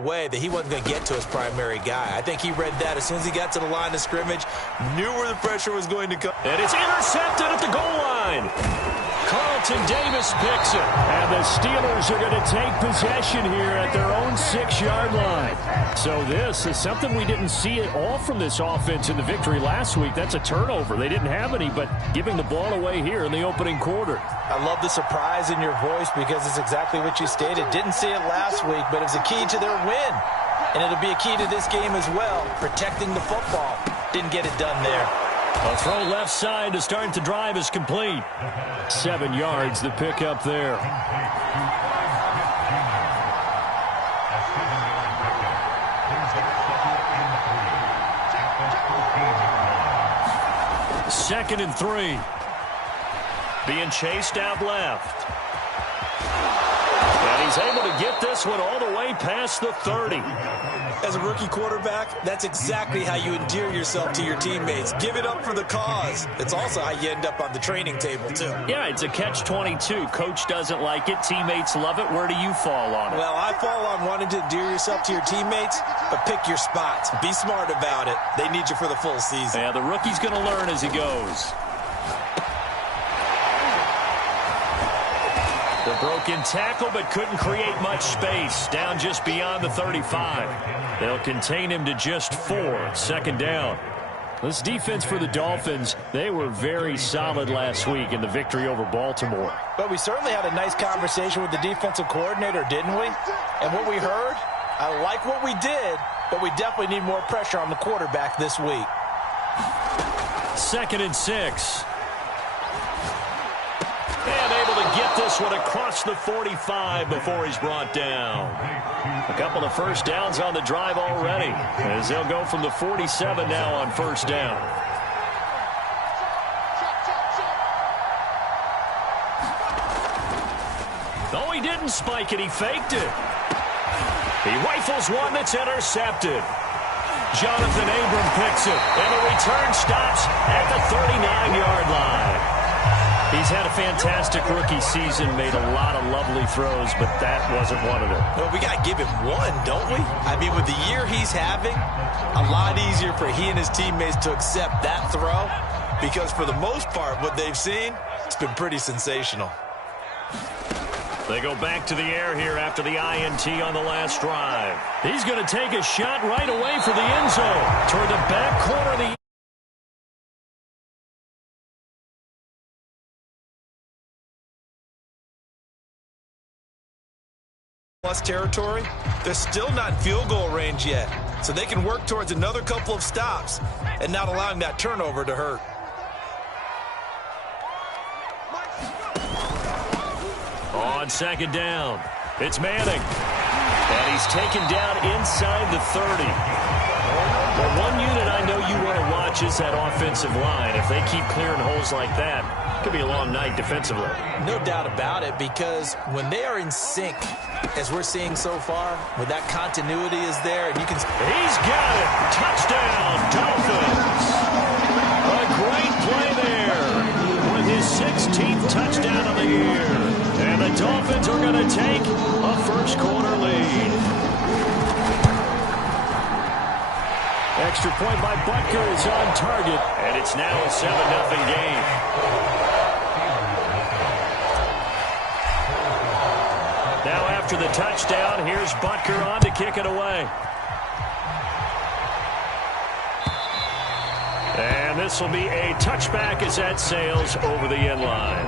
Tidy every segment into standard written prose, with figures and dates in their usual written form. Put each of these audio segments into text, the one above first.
away that he wasn't going to get to his primary guy. I think he read that as soon as he got to the line of scrimmage, knew where the pressure was going to come. And it's intercepted at the goal line. Carlton Davis picks it. And the Steelers are going to take possession here at their own 6-yard line. So this is something we didn't see at all from this offense in the victory last week. That's a turnover. They didn't have any, but giving the ball away here in the opening quarter. I love the surprise in your voice because it's exactly what you stated. Didn't see it last week, but it was a key to their win. And it'll be a key to this game as well, protecting the football. Didn't get it done there. A throw left side to start the drive is complete. 7 yards, the pickup there. Second and 3. Being chased out left. And he's able to get this one all the way past the 30. As a rookie quarterback, that's exactly how you endear yourself to your teammates. Give it up for the cause. It's also how you end up on the training table, too. Yeah, it's a catch-22. Coach doesn't like it. Teammates love it. Where do you fall on it? Well, I fall on wanting to endear yourself to your teammates, but pick your spots. Be smart about it. They need you for the full season. Yeah, the rookie's going to learn as he goes. The broken tackle, but couldn't create much space. Down just beyond the 35. They'll contain him to just 4. Second down. This defense for the Dolphins, they were very solid last week in the victory over Baltimore. But we certainly had a nice conversation with the defensive coordinator, didn't we? And what we heard, I like what we did, but we definitely need more pressure on the quarterback this week. 2nd and 6. And able to get this one across the 45 before he's brought down. A couple of first downs on the drive already, as they'll go from the 47 now on first down. No, he didn't spike it. He faked it. He rifles one that's intercepted. Jonathan Abram picks it, and the return stops at the 39-yard line. He's had a fantastic rookie season, made a lot of lovely throws, but that wasn't one of them. Well, we got to give him one, don't we? I mean, with the year he's having, a lot easier for he and his teammates to accept that throw because for the most part, what they've seen, it's been pretty sensational. They go back to the air here after the INT on the last drive. He's going to take a shot right away for the end zone toward the back corner of the plus territory. They're still not in field goal range yet, so they can work towards another couple of stops and not allowing that turnover to hurt. On second down, it's Manning, and he's taken down inside the 30. But one unit I know you want to watch is that offensive line. If they keep clearing holes like that, it could be a long night defensively. No doubt about it, because when they are in sync, as we're seeing so far, when that continuity is there, and you can... He's got it! Touchdown, Dolphins! A great play there with his 16th touchdown of the year. And the Dolphins are going to take a first-quarter lead. Extra point by Butker is on target, and it's now a 7-0 game. Now after the touchdown, here's Butker on to kick it away. And this will be a touchback as that sails over the end line.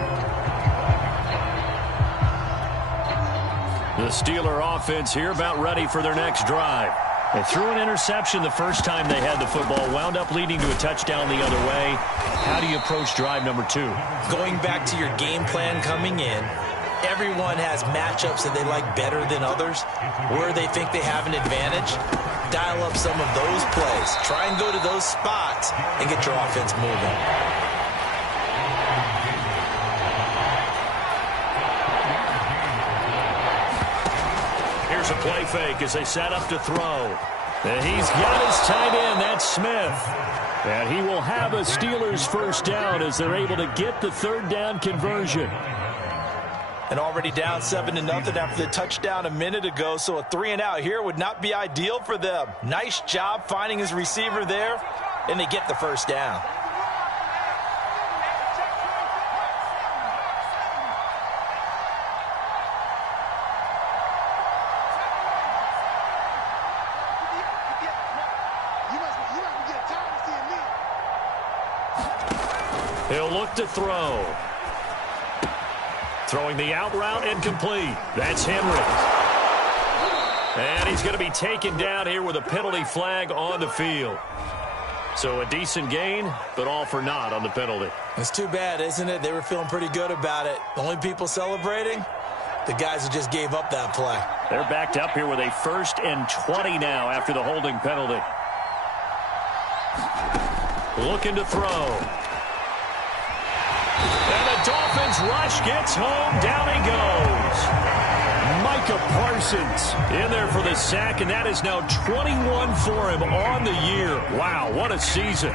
The Steeler offense here about ready for their next drive. They threw an interception the first time they had the football, wound up leading to a touchdown the other way. How do you approach drive number 2? Going back to your game plan coming in, everyone has matchups that they like better than others, where they think they have an advantage. Dial up some of those plays. Try and go to those spots and get your offense moving. Here's a play fake as they set up to throw. And he's got his tight end, that's Smith. And he will have a Steelers first down as they're able to get the third down conversion. And already down 7-0 after the touchdown a minute ago, so a 3-and-out here would not be ideal for them. Nice job finding his receiver there, and they get the first down. He'll look to throw. Throwing the out route incomplete. That's Henry. And he's going to be taken down here with a penalty flag on the field. So a decent gain, but all for naught on the penalty. It's too bad, isn't it? They were feeling pretty good about it. The only people celebrating, the guys who just gave up that play. They're backed up here with a 1st and 20 now after the holding penalty. Looking to throw. And the Dolphins rush gets home. Down he goes. Micah Parsons in there for the sack, and that is now 21 for him on the year. Wow, what a season.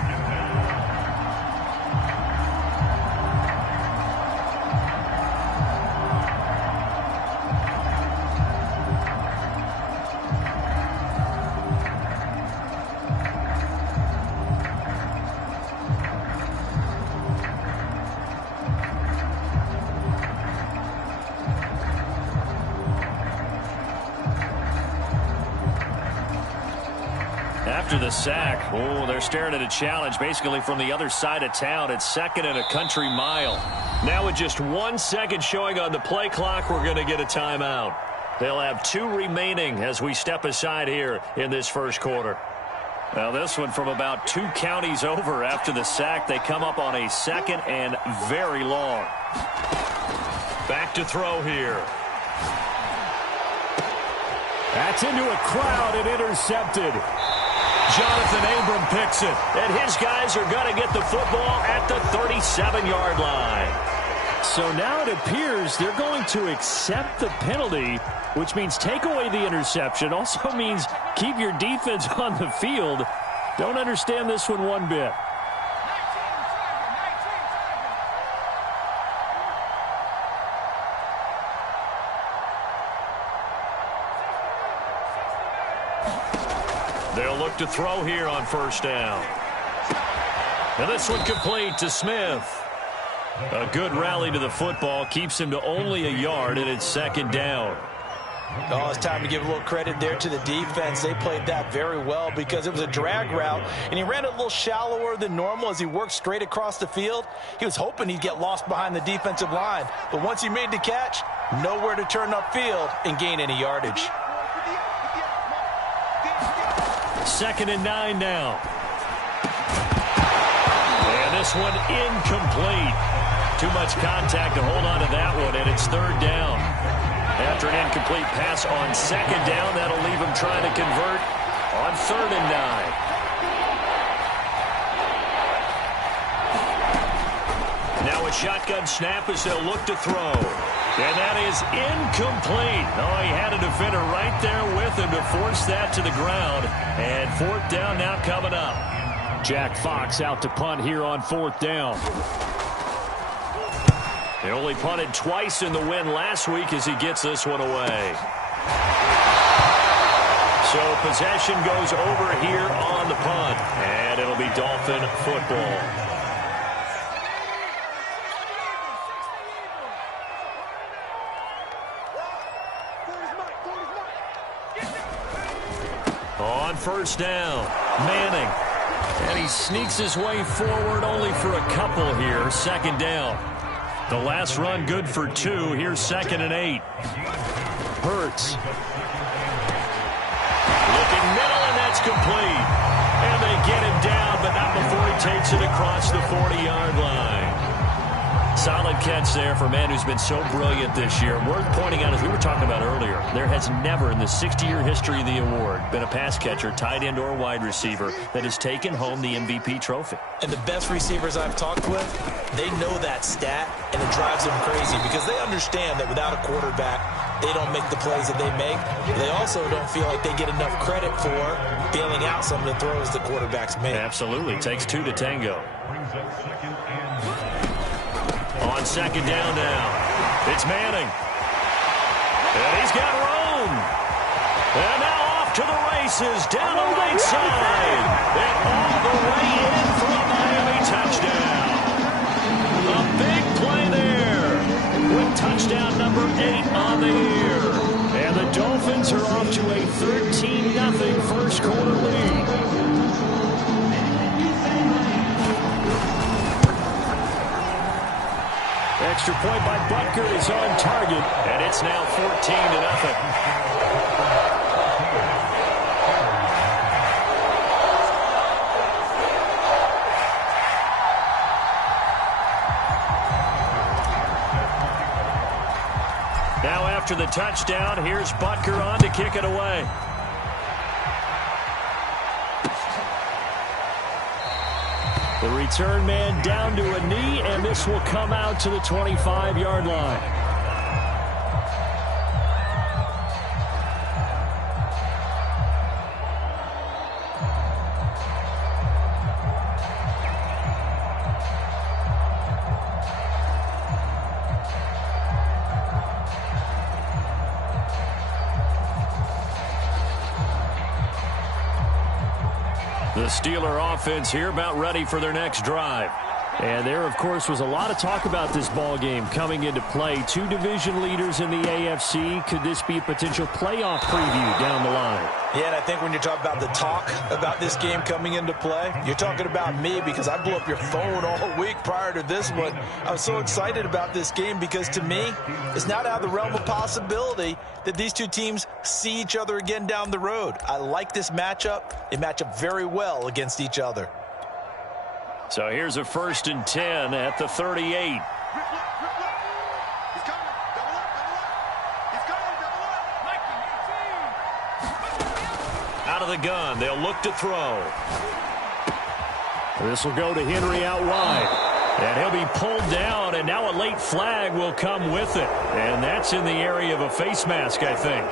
After the sack, they're staring at a challenge basically from the other side of town. It's 2nd and a country mile. Now with just 1 second showing on the play clock, we're going to get a timeout. They'll have 2 remaining as we step aside here in this first quarter. Now this one from about 2 counties over after the sack. They come up on a 2nd and very long. Back to throw here. That's into a crowd and intercepted. Jonathan Abram picks it, and his guys are going to get the football at the 37-yard line. So now it appears they're going to accept the penalty, which means take away the interception. Also means keep your defense on the field. Don't understand this one bit. They'll look to throw here on 1st down. And this one complete to Smith. A good rally to the football keeps him to only a yard, and it's 2nd down. Oh, it's time to give a little credit there to the defense. They played that very well because it was a drag route, and he ran a little shallower than normal as he worked straight across the field. He was hoping he'd get lost behind the defensive line, but once he made the catch, nowhere to turn upfield and gain any yardage. 2nd and 9 now. And this one incomplete. Too much contact to hold on to that one, and it's 3rd down. After an incomplete pass on 2nd down, that'll leave him trying to convert on 3rd and 9. Now a shotgun snap as they'll look to throw. And that is incomplete. Oh, he had a defender right there with him to force that to the ground. And 4th down now coming up. Jack Fox out to punt here on 4th down. He only punted twice in the win last week as he gets this one away. So possession goes over here on the punt. And it'll be Dolphin football. On 1st down, Manning. And he sneaks his way forward only for a couple here. 2nd down. The last run good for 2. Here's 2nd and 8. Hurts. Looking middle, and that's complete. And they get him down, but not before he takes it across the 40-yard line. Solid catch there for a man who's been so brilliant this year. Worth pointing out, as we were talking about earlier, there has never in the 60-year history of the award been a pass catcher, tight end, or wide receiver that has taken home the MVP trophy. And the best receivers I've talked with, they know that stat, and it drives them crazy because they understand that without a quarterback, they don't make the plays that they make. They also don't feel like they get enough credit for bailing out some of the throws the quarterbacks make. Absolutely. Takes 2 to tango. On 2nd down now. It's Manning. And he's got room. And now off to the races, down the right side. And all the way in for a Miami touchdown. A big play there with touchdown number 8 on the year. And the Dolphins are off to a 13-0 first quarter lead. Extra point by Butker is on target, and it's now 14-0. Now after the touchdown, here's Butker on to kick it away. The return man down to a knee, and this will come out to the 25-yard line. The Steeler offense here about ready for their next drive. And there, of course, was a lot of talk about this ball game coming into play. 2 division leaders in the AFC. Could this be a potential playoff preview down the line? Yeah, and I think when you're talking about the talk about this game coming into play, you're talking about me because I blew up your phone all week prior to this one. I was so excited about this game because, to me, it's not out of the realm of possibility that these two teams see each other again down the road. I like this matchup. They match up very well against each other. So here's a 1st and 10 at the 38. Out of the gun, they'll look to throw. This will go to Henry out wide. And he'll be pulled down, and now a late flag will come with it. And that's in the area of a face mask, I think.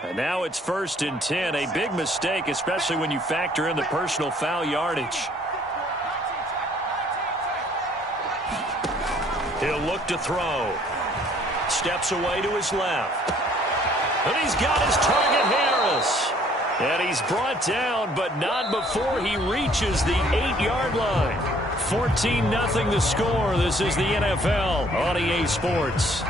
And now it's 1st and 10. A big mistake, especially when you factor in the personal foul yardage. He'll look to throw. Steps away to his left. And he's got his target, Harris. And he's brought down, but not before he reaches the 8-yard line. 14-0 the score. This is the NFL on EA Sports.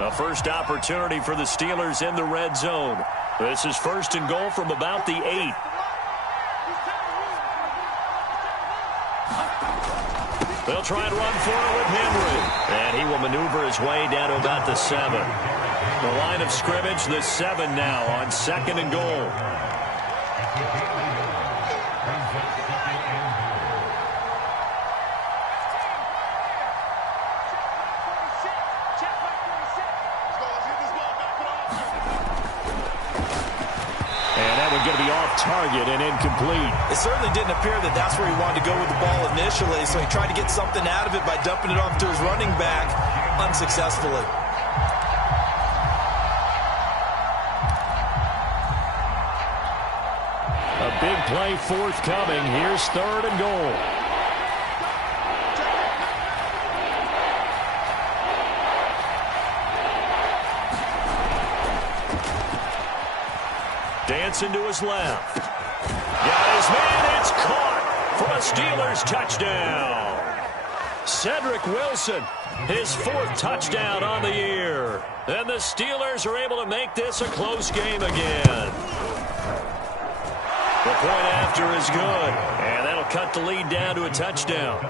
A first opportunity for the Steelers in the red zone. This is 1st and goal from about the 8. They'll try and run for it with Henry. And he will maneuver his way down to about the 7. The line of scrimmage, the 7 now on 2nd and goal. Going to be off target and incomplete. It certainly didn't appear that that's where he wanted to go with the ball initially, so he tried to get something out of it by dumping it off to his running back unsuccessfully. A big play forthcoming. Here's 3rd and goal. Dancing to his left. Got his man. It's caught for a Steelers touchdown. Cedric Wilson, his 4th touchdown on the year. And the Steelers are able to make this a close game again. The point after is good. And that'll cut the lead down to a touchdown.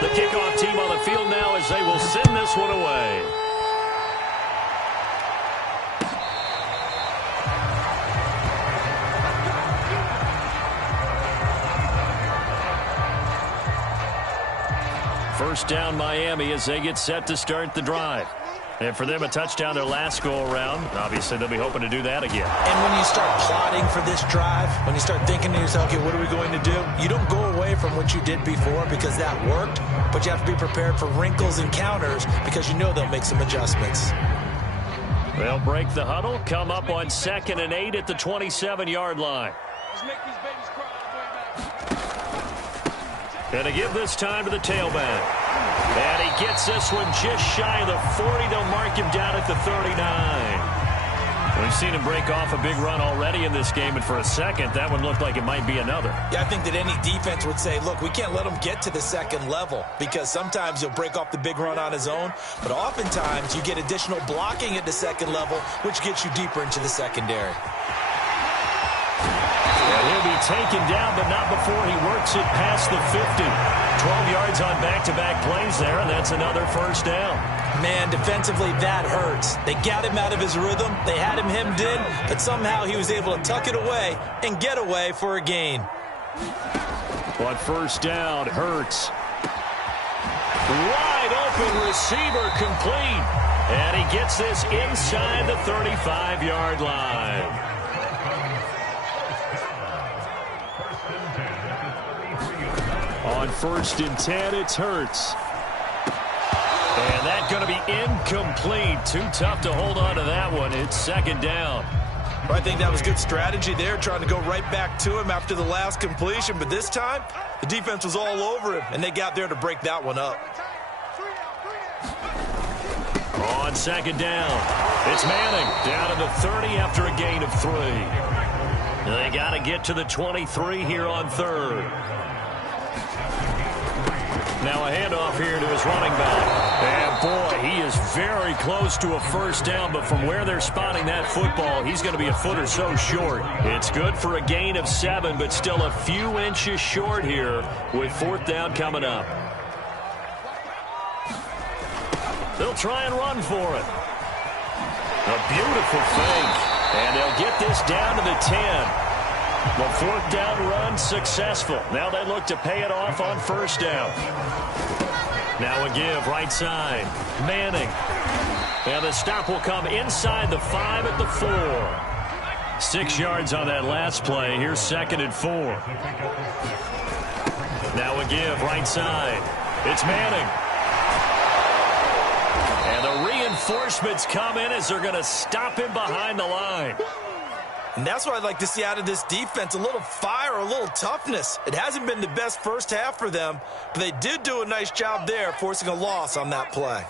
The kickoff team on the field now as they will send this one away. first down Miami as they get set to start the drive. And for them, a touchdown their last go-around. Obviously, they'll be hoping to do that again. And when you start plotting for this drive, when you start thinking to yourself, okay, what are we going to do? You don't go away from what you did before because that worked, but you have to be prepared for wrinkles and counters because you know they'll make some adjustments. They'll break the huddle, come up on 2nd and 8 at the 27-yard line. And to give this time to the tailback. And he gets this one just shy of the 40. They'll mark him down at the 39. We've seen him break off a big run already in this game, and for a second, that one looked like it might be another. Yeah, I think that any defense would say, look, we can't let him get to the second level because sometimes he'll break off the big run on his own, but oftentimes you get additional blocking at the second level, which gets you deeper into the secondary. He'll be taken down, but not before he works it past the 50. 12 yards on back-to-back plays there, and that's another first down. Man, defensively, that hurts. They got him out of his rhythm. They had him hemmed in, but somehow he was able to tuck it away and get away for a gain. But first down hurts. Wide open receiver complete. And he gets this inside the 35-yard line. On 1st and 10, it's Hurts. And that's going to be incomplete. Too tough to hold on to that one. It's 2nd down. I think that was good strategy there, trying to go right back to him after the last completion. But this time, the defense was all over him, and they got there to break that one up. On 2nd down, it's Manning down to the 30 after a gain of 3. They got to get to the 23 here on 3rd. Now a handoff here to his running back. And, boy, he is very close to a first down, but from where they're spotting that football, he's going to be a foot or so short. It's good for a gain of 7, but still a few inches short here with 4th down coming up. They'll try and run for it. A beautiful fake. And they'll get this down to the 10. The 4th down run successful. Now they look to pay it off on first down. Now a give right side. Manning. And the stop will come inside the 5 at the 4. 6 yards on that last play. Here's 2nd and 4. Now a give right side. It's Manning. And the reinforcements come in as they're going to stop him behind the line. And that's what I'd like to see out of this defense, a little fire, a little toughness. It hasn't been the best first half for them, but they did do a nice job there, forcing a loss on that play.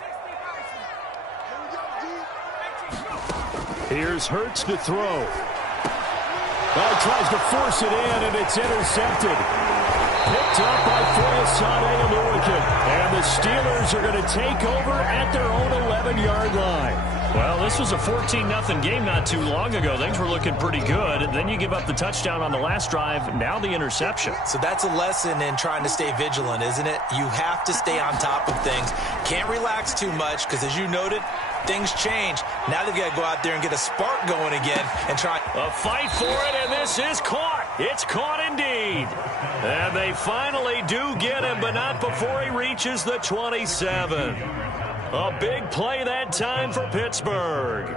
Here's Hurts to throw. Well, tries to force it in, and it's intercepted. Picked up by Foyesade Aluakin. And the Steelers are going to take over at their own 11-yard line. Well, this was a 14-0 game not too long ago. Things were looking pretty good. Then you give up the touchdown on the last drive. Now the interception. So that's a lesson in trying to stay vigilant, isn't it? You have to stay on top of things. Can't relax too much because, as you noted, things change. Now they've got to go out there and get a spark going again and try. A fight for it, and this is caught. It's caught indeed. And they finally do get him, but not before he reaches the 27. A big play that time for Pittsburgh.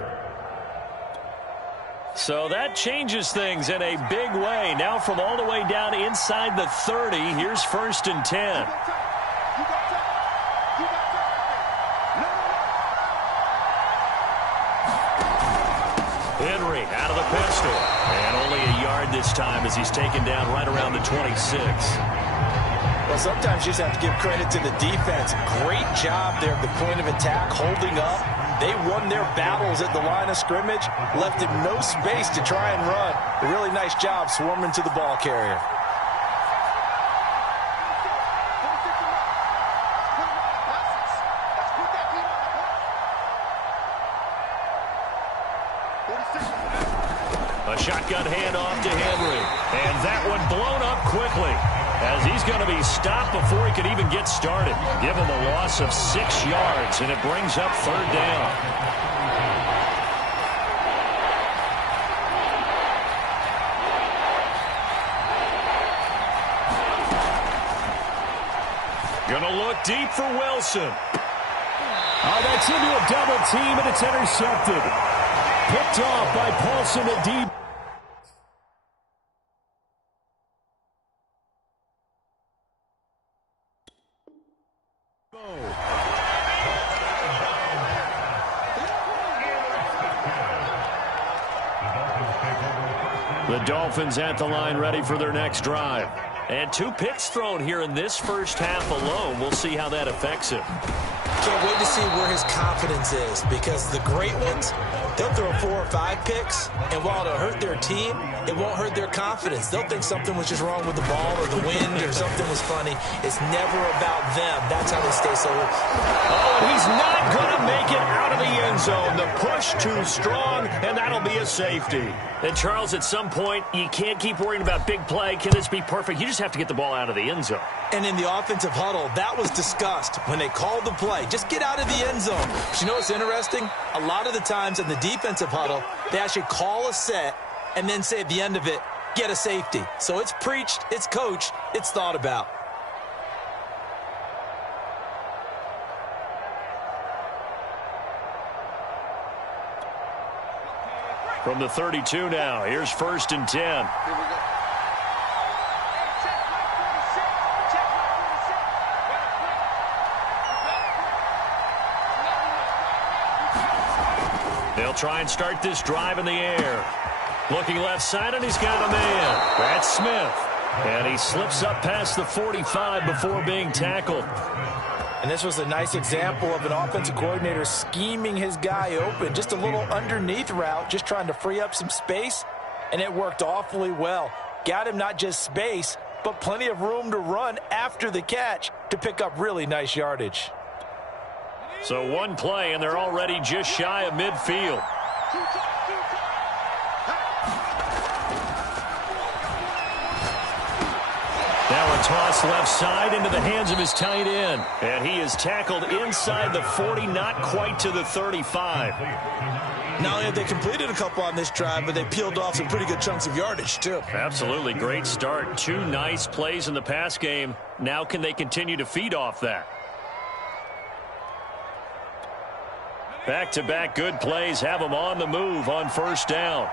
So that changes things in a big way. Now from all the way down inside the 30, here's 1st and 10. Henry out of the pistol. And only a yard this time as he's taken down right around the 26. Well, sometimes you just have to give credit to the defense. Great job there at the point of attack, holding up. They won their battles at the line of scrimmage, left him no space to try and run. A really nice job swarming to the ball carrier. A shotgun handoff to Henry. And that one blown up quickly as he's going to be stopped before he could even get started. Give him a loss of 6 yards, and it brings up 3rd down. Gonna look deep for Wilson. Oh, that's into a double team, and it's intercepted. Picked off by Paulson at deep. The Dolphins at the line ready for their next drive. And 2 picks thrown here in this first half alone. We'll see how that affects him. Can't wait to see where his confidence is, because the great ones, they'll throw 4 or 5 picks, and while it'll hurt their team, it won't hurt their confidence. They'll think something was just wrong with the ball or the wind or something was funny. It's never about them. That's how they stay so. Oh, and he's not going to make it out of the end zone. The push too strong, and that'll be a safety. And, Charles, at some point, you can't keep worrying about big play. Can this be perfect? You just have to get the ball out of the end zone. And in the offensive huddle, that was discussed when they called the play. Just get out of the end zone. But you know what's interesting? A lot of the times in the defensive huddle, they actually call a set and then say at the end of it, get a safety. So it's preached, it's coached, it's thought about. From the 32 now, here's 1st and 10. They'll try and start this drive in the air. Looking left side, and he's got a man. That's Smith. And he slips up past the 45 before being tackled. And this was a nice example of an offensive coordinator scheming his guy open. Just a little underneath route, just trying to free up some space, and it worked awfully well. Got him not just space, but plenty of room to run after the catch to pick up really nice yardage. So 1 play, and they're already just shy of midfield. Now a toss left side into the hands of his tight end. And he is tackled inside the 40, not quite to the 35. Not only have they completed a couple on this drive, but they peeled off some pretty good chunks of yardage, too. Absolutely. Great start. 2 nice plays in the pass game. Now can they continue to feed off that? Back-to-back good plays have them on the move on 1st down.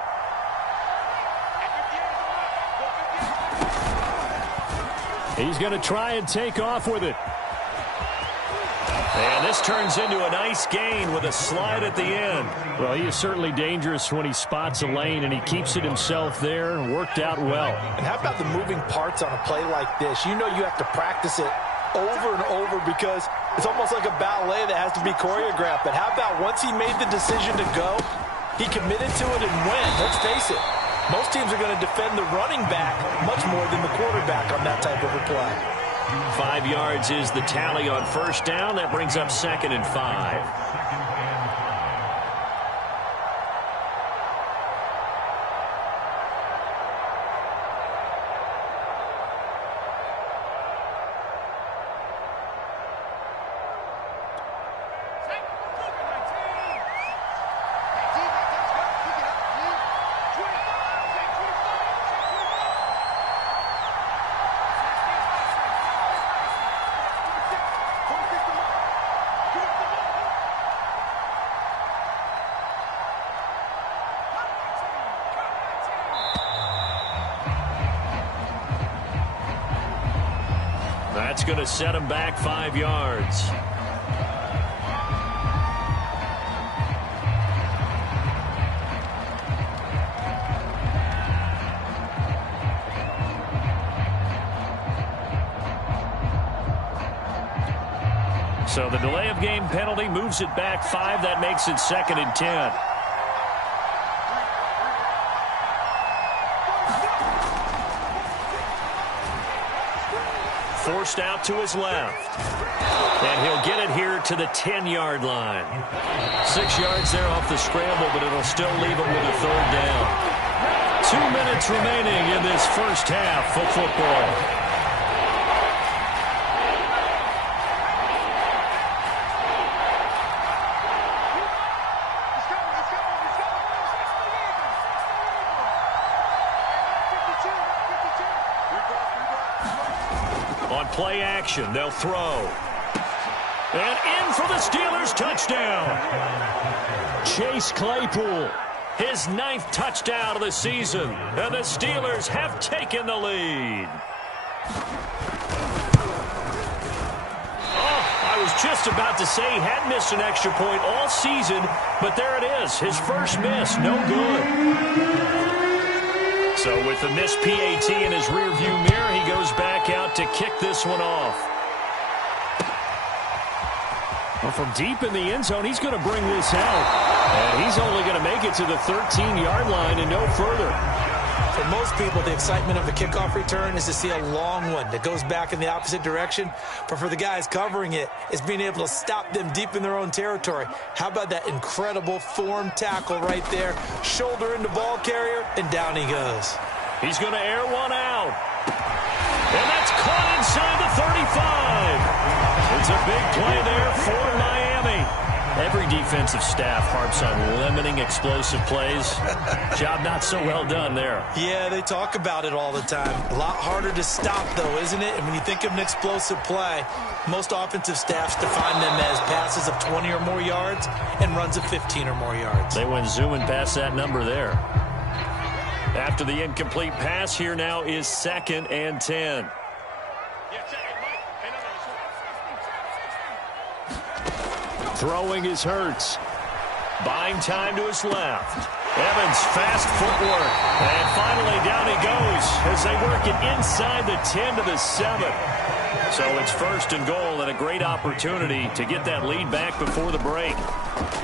He's going to try and take off with it. And this turns into a nice gain with a slide at the end. Well, he is certainly dangerous when he spots a lane, and he keeps it himself there. Worked out well. And how about the moving parts on a play like this? You know you have to practice it over and over because it's almost like a ballet that has to be choreographed. But how about once he made the decision to go, he committed to it and went. Let's face it, most teams are going to defend the running back much more than the quarterback on that type of a play. 5 yards is the tally on 1st down. That brings up 2nd and 5. That's going to set him back 5 yards. So the delay of game penalty moves it back 5. That makes it 2nd and 10. Forced out to his left. And he'll get it here to the 10-yard line. 6 yards there off the scramble, but it'll still leave it with a 3rd down. 2 minutes remaining in this first half of football. On On play action, they'll throw. And in for the Steelers touchdown. Chase Claypool, his 9th touchdown of the season. And the Steelers have taken the lead. I was just about to say he had missed an extra point all season, but there it is. His first miss, no good. So with the missed PAT in his rearview mirror, he goes back out to kick this one off. Well, from deep in the end zone, he's going to bring this out. And he's only going to make it to the 13-yard line and no further. For most people, the excitement of a kickoff return is to see a long one that goes back in the opposite direction. But for the guys covering it, it's being able to stop them deep in their own territory. How about that incredible form tackle right there? Shoulder into ball carrier, and down he goes. He's going to air one out. And that's caught inside the 35. It's a big play there for Miami. Every defensive staff harps on limiting explosive plays. Job not so well done there. Yeah, they talk about it all the time. A lot harder to stop, though, isn't it? And when you think of an explosive play, most offensive staffs define them as passes of 20 or more yards and runs of 15 or more yards. They went zooming past that number there. After the incomplete pass, here now is 2nd and 10. Throwing is Hurts. Buying time to his left. Evans, fast footwork. And finally down he goes as they work it inside the 10 to the 7. So it's 1st and goal and a great opportunity to get that lead back before the break.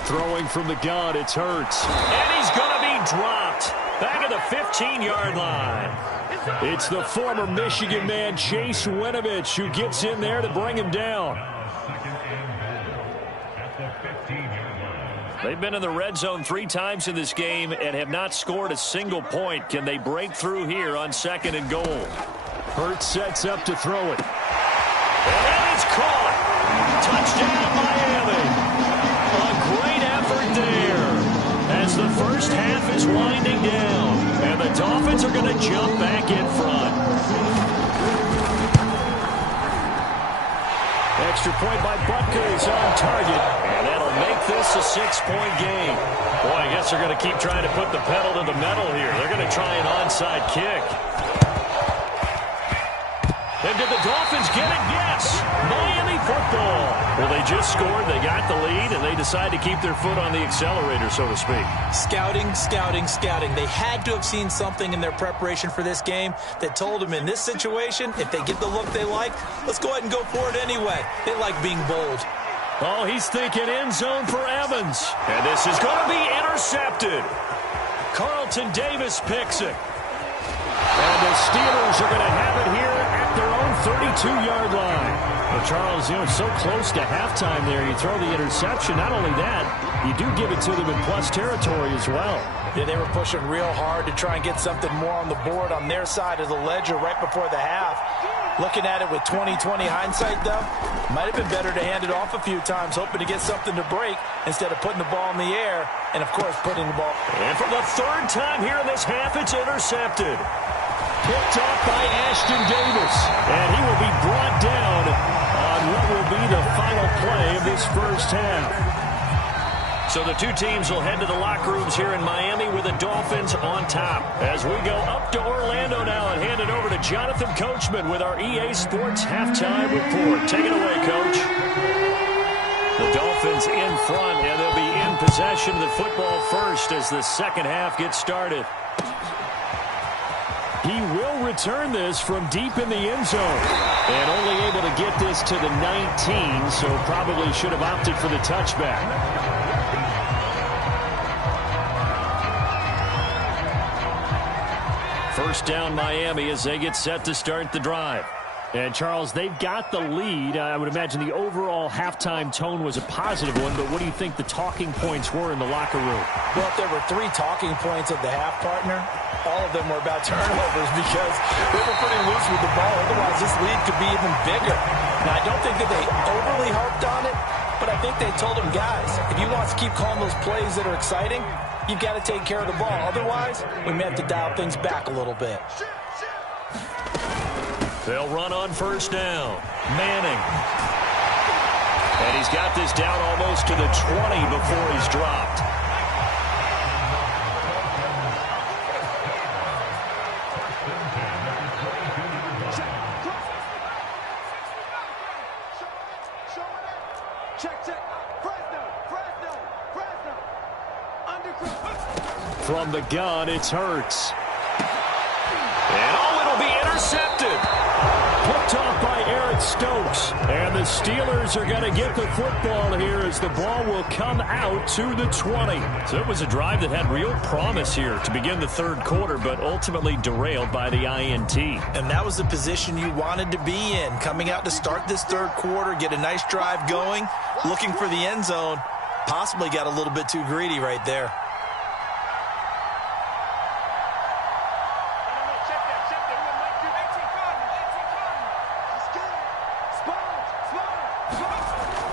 Throwing from the gun, it's Hurts. And he's going to be dropped. Back at the 15-yard line. It's the former Michigan man, Chase Winovich, who gets in there to bring him down. They've been in the red zone 3 times in this game and have not scored a single point. Can they break through here on 2nd and goal? Hurts sets up to throw it. And it's caught. Touchdown, Miami. A great effort there as the first half is winding down. And the Dolphins are going to jump back in front. Extra point by Butker is on target. And that'll make this a 6-point game. Boy, I guess they're going to keep trying to put the pedal to the metal here. They're going to try an onside kick. And did the Dolphins get it? Yes. Miami football. Well, they just scored. They got the lead, and they decide to keep their foot on the accelerator, so to speak. Scouting, scouting, scouting. They had to have seen something in their preparation for this game that told them in this situation, if they get the look they like, let's go ahead and go for it anyway. They like being bold. Oh, he's thinking end zone for Evans. And this is going to be intercepted. Carlton Davis picks it. And the Steelers are going to have it here at their own 32-yard line. Well, Charles, it's so close to halftime there. You throw the interception. Not only that, you do give it to them in plus territory as well. Yeah, they were pushing real hard to try and get something more on the board on their side of the ledger right before the half. Looking at it with 20/20 hindsight, though, might have been better to hand it off a few times, hoping to get something to break instead of putting the ball in the air and, of course, putting the ball. And for the 3rd time here in this half, it's intercepted. Picked off by Ashton Davis. And he will be brought down on what will be the final play of this first half. So the two teams will head to the locker rooms here in Miami with the Dolphins on top. As we go up to Orlando now and hand it over to Jonathan Coachman with our EA Sports Halftime Report. Take it away, Coach. The Dolphins in front, and they'll be in possession of the football first as the second half gets started. He will return this from deep in the end zone. And only able to get this to the 19, so probably should have opted for the touchback. First down, Miami, as they get set to start the drive. And, Charles, they've got the lead. I would imagine the overall halftime tone was a positive one, but what do you think the talking points were in the locker room? Well, if there were 3 talking points of the half, partner, all of them were about turnovers because they were pretty loose with the ball. Otherwise, this lead could be even bigger. Now, I don't think that they overly harped on it, but I think they told them, guys, if you want to keep calling those plays that are exciting, you've got to take care of the ball. Otherwise, we may have to dial things back a little bit. They'll run on first down. Manning. And he's got this down almost to the 20 before he's dropped. From the gun, it's Hurts. And it'll be intercepted. Picked off by Eric Stokes. And the Steelers are going to get the football here as the ball will come out to the 20. So it was a drive that had real promise here to begin the third quarter, but ultimately derailed by the INT. And that was the position you wanted to be in. Coming out to start this third quarter, get a nice drive going, looking for the end zone. Possibly got a little bit too greedy right there.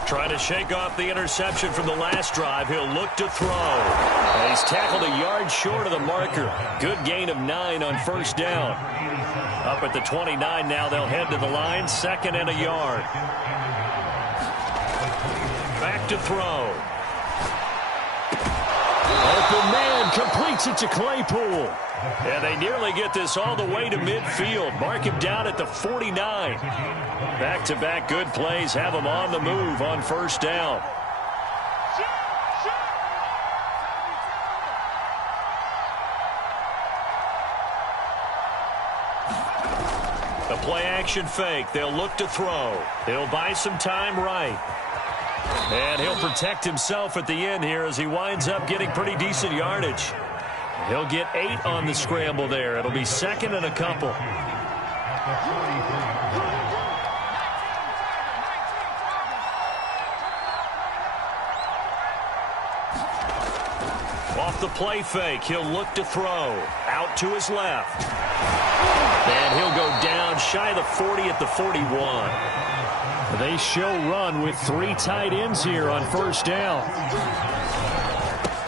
Trying to shake off the interception from the last drive. He'll look to throw. And he's tackled a yard short of the marker. Good gain of 9 on first down. Up at the 29 now. They'll head to the line. 2nd and a yard. Back to throw. Open man completes it to Claypool. And they nearly get this all the way to midfield. Mark him down at the 49. Back-to-back good plays have him on the move on first down. The play-action fake. They'll look to throw. He'll buy some time right. And he'll protect himself at the end here as he winds up getting pretty decent yardage. He'll get 8 on the scramble there. It'll be 2nd and a couple. Off the play fake, he'll look to throw. Out to his left. And he'll go down shy of the 40 at the 41. They show run with 3 tight ends here on first down.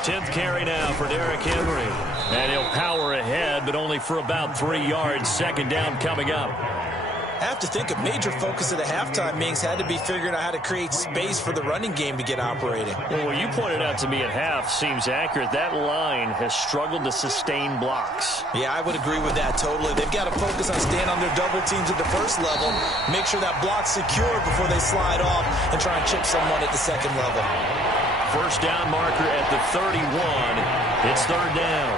10th carry now for Derrick Henry. And he'll power ahead, but only for about 3 yards. 2nd down coming up. I have to think a major focus at the halftime, Mings, had to be figuring out how to create space for the running game to get operating. Well, what you pointed out to me at half seems accurate. That line has struggled to sustain blocks. Yeah, I would agree with that totally. They've got to focus on staying on their double teams at the first level, make sure that block's secure before they slide off and try and chip someone at the second level. First down marker at the 31. It's 3rd down.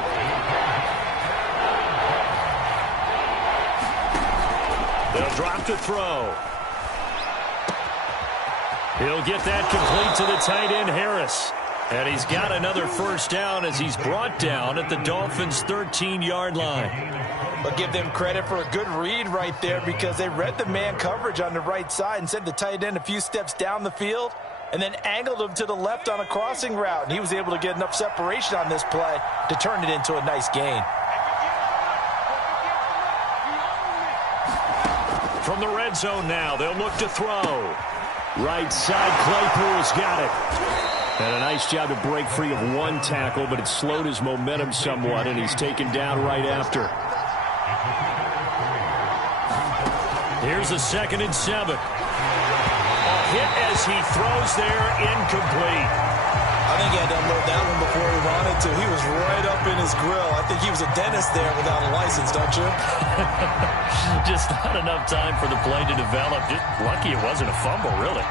They'll drop to throw. He'll get that complete to the tight end, Harris. And he's got another first down as he's brought down at the Dolphins' 13-yard line. But give them credit for a good read right there because they read the man coverage on the right side and sent the tight end a few steps down the field and then angled him to the left on a crossing route. And he was able to get enough separation on this play to turn it into a nice gain. From the red zone now, they'll look to throw. Right side, Claypool's got it. And a nice job to break free of 1 tackle, but it slowed his momentum somewhat, and he's taken down right after. Here's a 2nd and 7. A hit as he throws there, incomplete. I think he had to unload that one before he wanted to. He was right up in his grill. I think he was a dentist there without a license, don't you? Just not enough time for the play to develop. Just lucky it wasn't a fumble, really.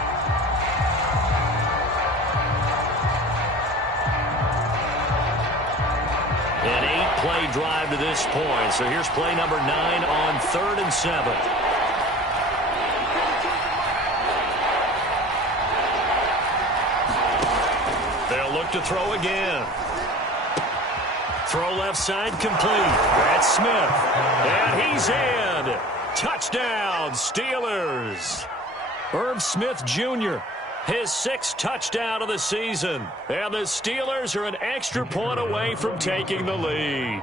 An 8-play drive to this point. So here's play number 9 on 3rd and 7. They'll look to throw again. Throw left side complete. That's Smith. And he's in. Touchdown, Steelers. Irv Smith Jr., his 6th touchdown of the season. And the Steelers are an extra point away from taking the lead.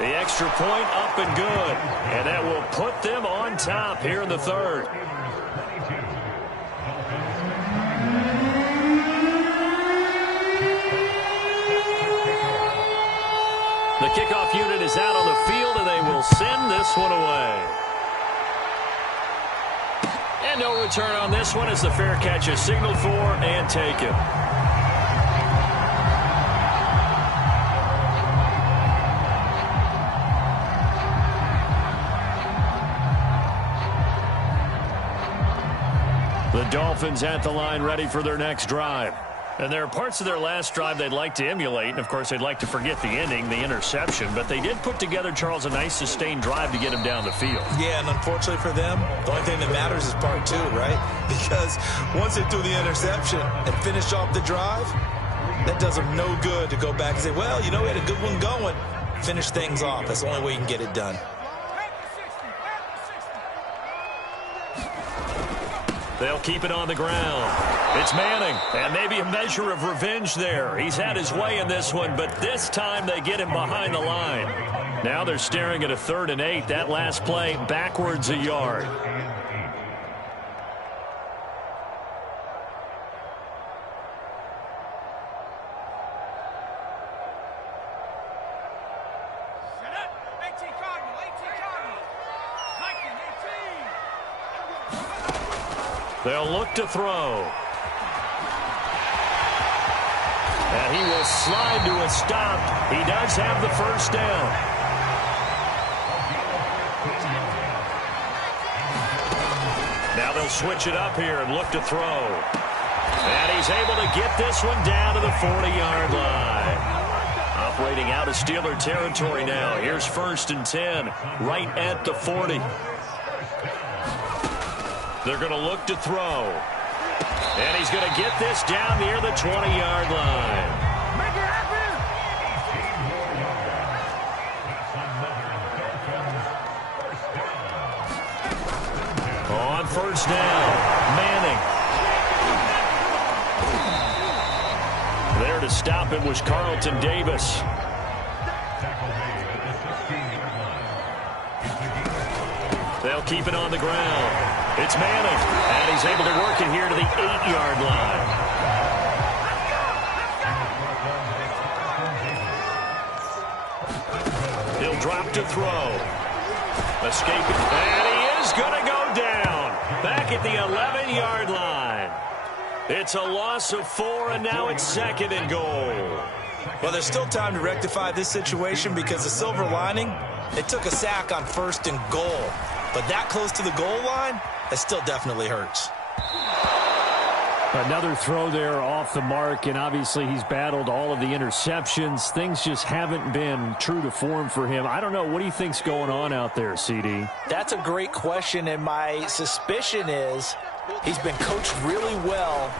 The extra point up and good. And that will put them on top here in the 3rd. The kickoff unit is out on the field, and they will send this one away. And no return on this one as the fair catch is signaled for and taken. The Dolphins at the line ready for their next drive. And there are parts of their last drive they'd like to emulate, and, of course, they'd like to forget the ending, the interception. But they did put together, Charles, a nice sustained drive to get him down the field. Yeah, and unfortunately for them, the only thing that matters is part two, right? Because once they threw the interception and finished off the drive, that does them no good to go back and say, well, you know, we had a good one going. Finish things off. That's the only way you can get it done. They'll keep it on the ground. It's Manning, and maybe a measure of revenge there. He's had his way in this one, but this time they get him behind the line. Now they're staring at a 3rd and 8. That last play backwards a yard. They'll look to throw. And he will slide to a stop. He does have the first down. Now they'll switch it up here and look to throw. And he's able to get this one down to the 40-yard line. Operating out of Steeler territory now. Here's 1st and 10, right at the 40. They're going to look to throw. And he's going to get this down near the 20-yard line. Make it happen! On 1st down, Manning. There to stop it was Carlton Davis. They'll keep it on the ground. It's Manning, and he's able to work it here to the 8-yard line. He'll drop to throw. Escaping, and he is going to go down. Back at the 11-yard line. It's a loss of 4, and now it's 2nd and goal. Well, there's still time to rectify this situation because the silver lining, they took a sack on 1st and goal. But that close to the goal line, that still definitely hurts. Another throw there off the mark, and obviously he's battled all of the interceptions. Things just haven't been true to form for him. I don't know. What do you think's going on out there, CD? That's a great question, and my suspicion is he's been coached really well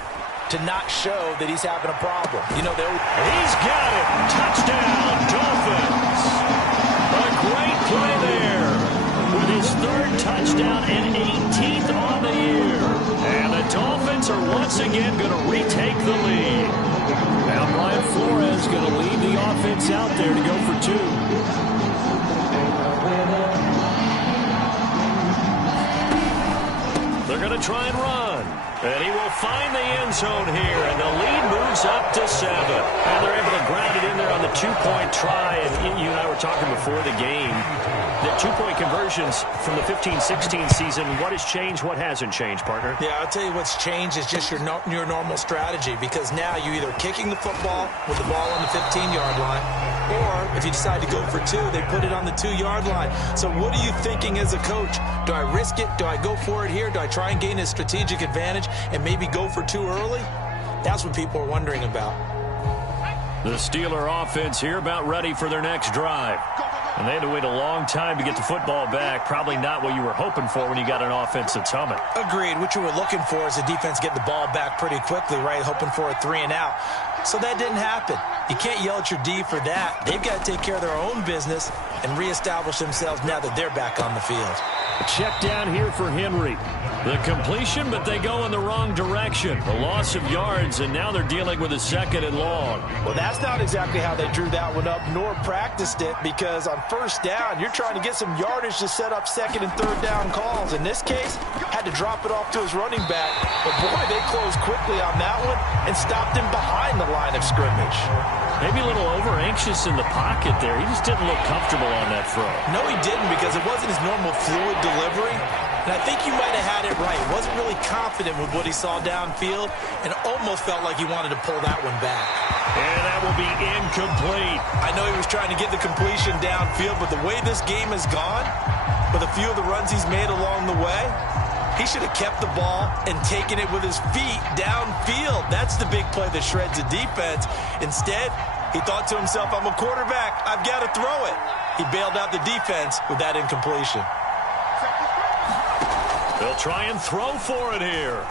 to not show that he's having a problem. You know, he's got it. Touchdown, Dolphins. A great play there with his 3rd touchdown and 18th on the year. And the Dolphins are once again going to retake the lead. Now Brian Flores going to lead the offense out there to go for 2. They're going to try and run. And he will find the end zone here, and the lead moves up to 7. And they're able to ground it in there on the 2-point try. And you and I were talking before the game. The 2-point conversions from the 15-16 season, what has changed, what hasn't changed, partner? Yeah, I'll tell you what's changed is just your normal strategy, because now you're either kicking the football with the ball on the 15-yard line, or if you decide to go for 2, they put it on the 2-yard line. So what are you thinking as a coach? Do I risk it? Do I go for it here? Do I try and gain a strategic advantage and maybe go for 2 early? That's what people are wondering about. The Steeler offense here about ready for their next drive. And they had to wait a long time to get the football back. Probably not what you were hoping for when you got an offense that's humming. Agreed. What you were looking for is the defense getting the ball back pretty quickly, right? Hoping for a 3 and out. So that didn't happen. You can't yell at your D for that. They've got to take care of their own business and reestablish themselves now that they're back on the field. Check down here for Henry. The completion, but they go in the wrong direction. A loss of yards, and now they're dealing with a 2nd and long. Well, that's not exactly how they drew that one up, nor practiced it, because on 1st down, you're trying to get some yardage to set up 2nd and 3rd down calls. In this case, had to drop it off to his running back. But, boy, they closed quickly on that one and stopped him behind the line of scrimmage. Maybe a little over-anxious in the pocket there. He just didn't look comfortable on that throw. No, he didn't, because it wasn't his normal fluid delivery. And I think you might have had it right. Wasn't really confident with what he saw downfield and almost felt like he wanted to pull that one back. And that will be incomplete. I know he was trying to get the completion downfield, but the way this game has gone, with a few of the runs he's made along the way, he should have kept the ball and taken it with his feet downfield. That's the big play that shreds the defense. Instead, he thought to himself, I'm a quarterback. I've got to throw it. He bailed out the defense with that incompletion. They'll try and throw for it here.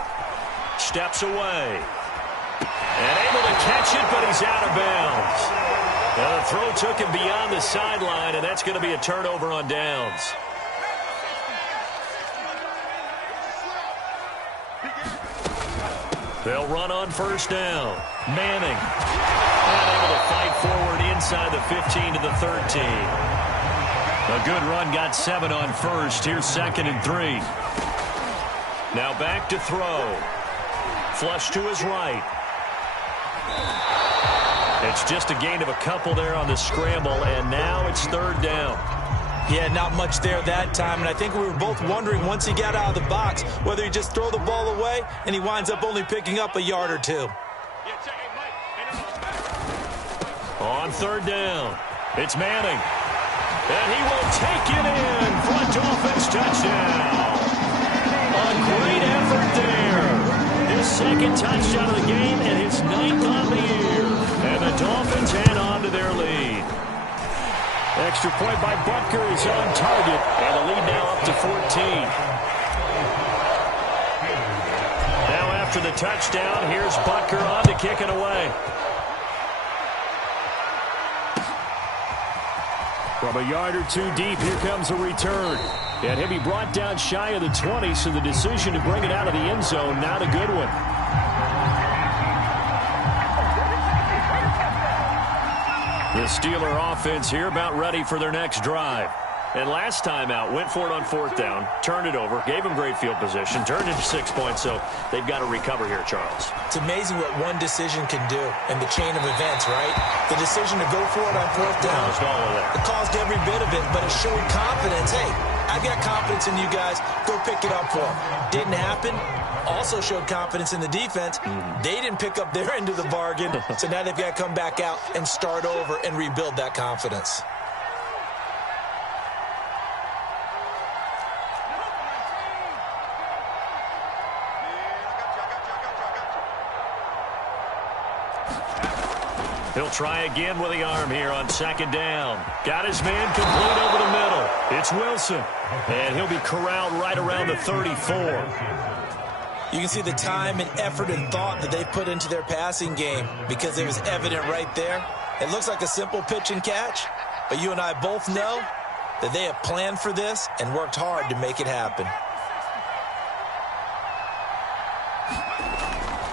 Steps away. And able to catch it, but he's out of bounds. Now the throw took him beyond the sideline, and that's going to be a turnover on downs. They'll run on first down. Manning. And able to fight forward inside the 15 to the 13. A good run, got 7 on first. Here's 2nd and 3. Now back to throw. Flush to his right. It's just a gain of a couple there on the scramble, and now it's 3rd down. Yeah, not much there that time, and I think we were both wondering once he got out of the box whether he just throw the ball away and he winds up only picking up a yard or 2. On 3rd down, it's Manning. And he will take it in for a Dolphins touchdown. A great effort there. His 2nd touchdown of the game and his 9th on the year. And the Dolphins head on to their lead. Extra point by Butker is on target, and the lead now up to 14. Now after the touchdown, here's Butker on to kick it away. From a yard or 2 deep, here comes a return. And he'll be brought down shy of the 20, so the decision to bring it out of the end zone, not a good one. The Steeler offense here about ready for their next drive. And last time out, went for it on 4th down, turned it over, gave them great field position, turned into 6 points, so they've got to recover here, Charles. It's amazing what one decision can do in the chain of events, right? The decision to go for it on 4th down. Caused all of that. It caused every bit of it, but it showed confidence. Hey, I've got confidence in you guys. Go pick it up for them. Didn't happen. Also showed confidence in the defense. They didn't pick up their end of the bargain, so now they've got to come back out and start over and rebuild that confidence. He'll try again with the arm here on 2nd down. Got his man complete over the middle. It's Wilson. And he'll be corralled right around the 34. You can see the time and effort and thought that they put into their passing game because it was evident right there. It looks like a simple pitch and catch, but you and I both know that they have planned for this and worked hard to make it happen.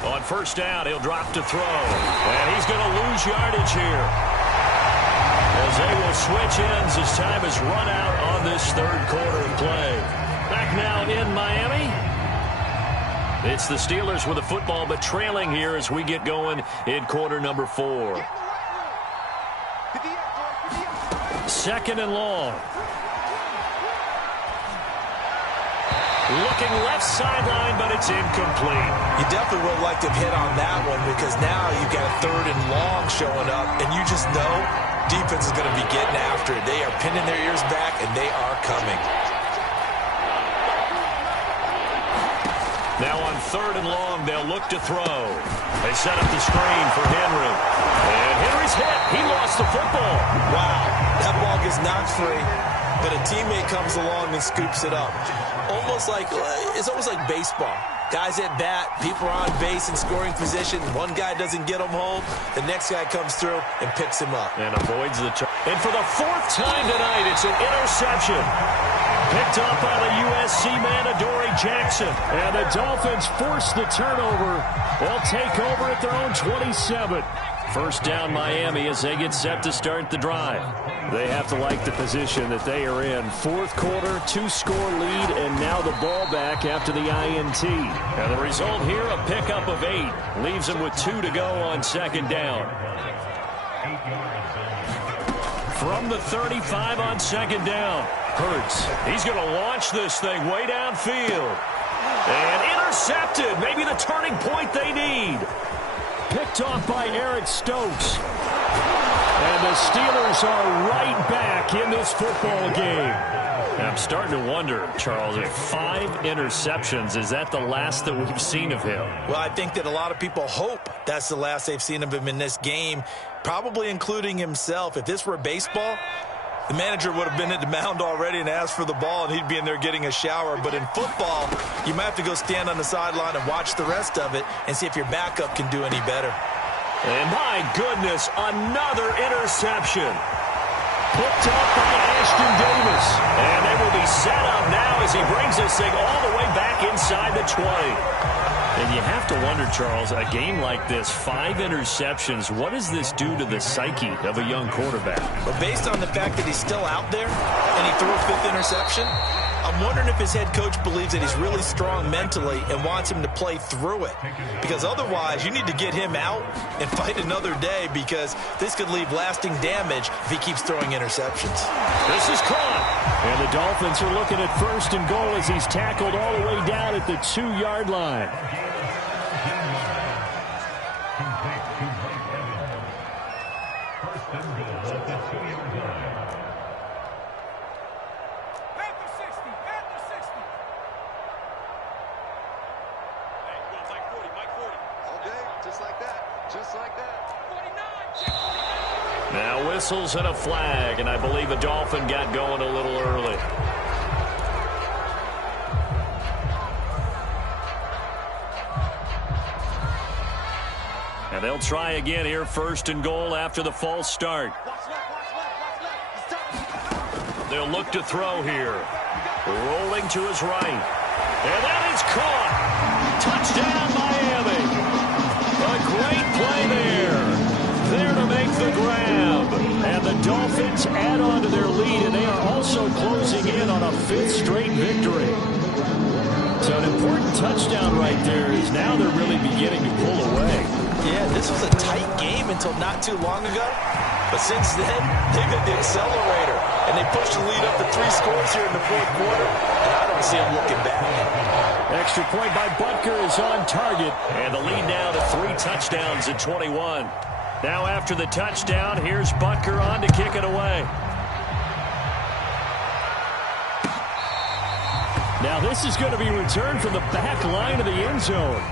On 1st down, he'll drop to throw. And he's going to lose yardage here, as they will switch ends as time has run out on this 3rd quarter of play. Back now in Miami. It's the Steelers with the football, but trailing here as we get going in quarter number 4. 2nd and long. Looking left sideline, but it's incomplete. You definitely would like to have hit on that one because now you've got a 3rd and long showing up, and you just know defense is going to be getting after it. They are pinning their ears back, and they are coming. Now on 3rd and long, they'll look to throw. They set up the screen for Henry. And Henry's hit. He lost the football. Wow, that ball gets knocked free, but a teammate comes along and scoops it up. It's almost like baseball. Guys at bat, people are on base in scoring position. One guy doesn't get him home. The next guy comes through and picks him up. And avoids the turn. And for the 4th time tonight, it's an interception. Picked up by the USC man, Adoree Jackson. And the Dolphins force the turnover. They'll take over at their own 27. 1st down Miami as they get set to start the drive. They have to like the position that they are in. 4th quarter, 2-score lead, and now the ball back after the INT. And the result here, a pickup of 8. Leaves them with 2 to go on 2nd down. From the 35 on second down. Hurts. He's going to launch this thing way downfield. And intercepted. Maybe the turning point they need. Picked off by Eric Stokes. And the Steelers are right back in this football game. I'm starting to wonder, Charles, if 5 interceptions, is that the last that we've seen of him? Well, I think that a lot of people hope that's the last they've seen of him in this game, probably including himself. If this were baseball, the manager would have been at the mound already and asked for the ball, and he'd be in there getting a shower. But in football, you might have to go stand on the sideline and watch the rest of it and see if your backup can do any better. And my goodness, another interception. Picked up by Ashton Davis. And they will be set up now as he brings this thing all the way back inside the 20. And you have to wonder, Charles, a game like this, 5 interceptions, what does this do to the psyche of a young quarterback? But based on the fact that he's still out there and he threw a 5th interception, I'm wondering if his head coach believes that he's really strong mentally and wants him to play through it. Because otherwise, you need to get him out and fight another day, because this could leave lasting damage if he keeps throwing interceptions. This is caught. And the Dolphins are looking at 1st and goal as he's tackled all the way down at the 2-yard line. Now whistles and a flag, and I believe a Dolphin got going a little early. And they'll try again here, 1st and goal after the false start. They'll look to throw here. Rolling to his right. And that is caught. Touchdown, Miami. A great play there. There to make the grab. And the Dolphins add on to their lead, and they are also closing in on a 5th straight victory. So an important touchdown right there is now they're really beginning to pull away. Yeah, this was a tight game until not too long ago. But since then, they've hit the accelerator. And they pushed the lead up to 3 scores here in the 4th quarter. And I don't see them looking back. Extra point by Butker is on target. And the lead now to 3 touchdowns at 21. Now after the touchdown, here's Butker on to kick it away. Now this is going to be returned from the back line of the end zone.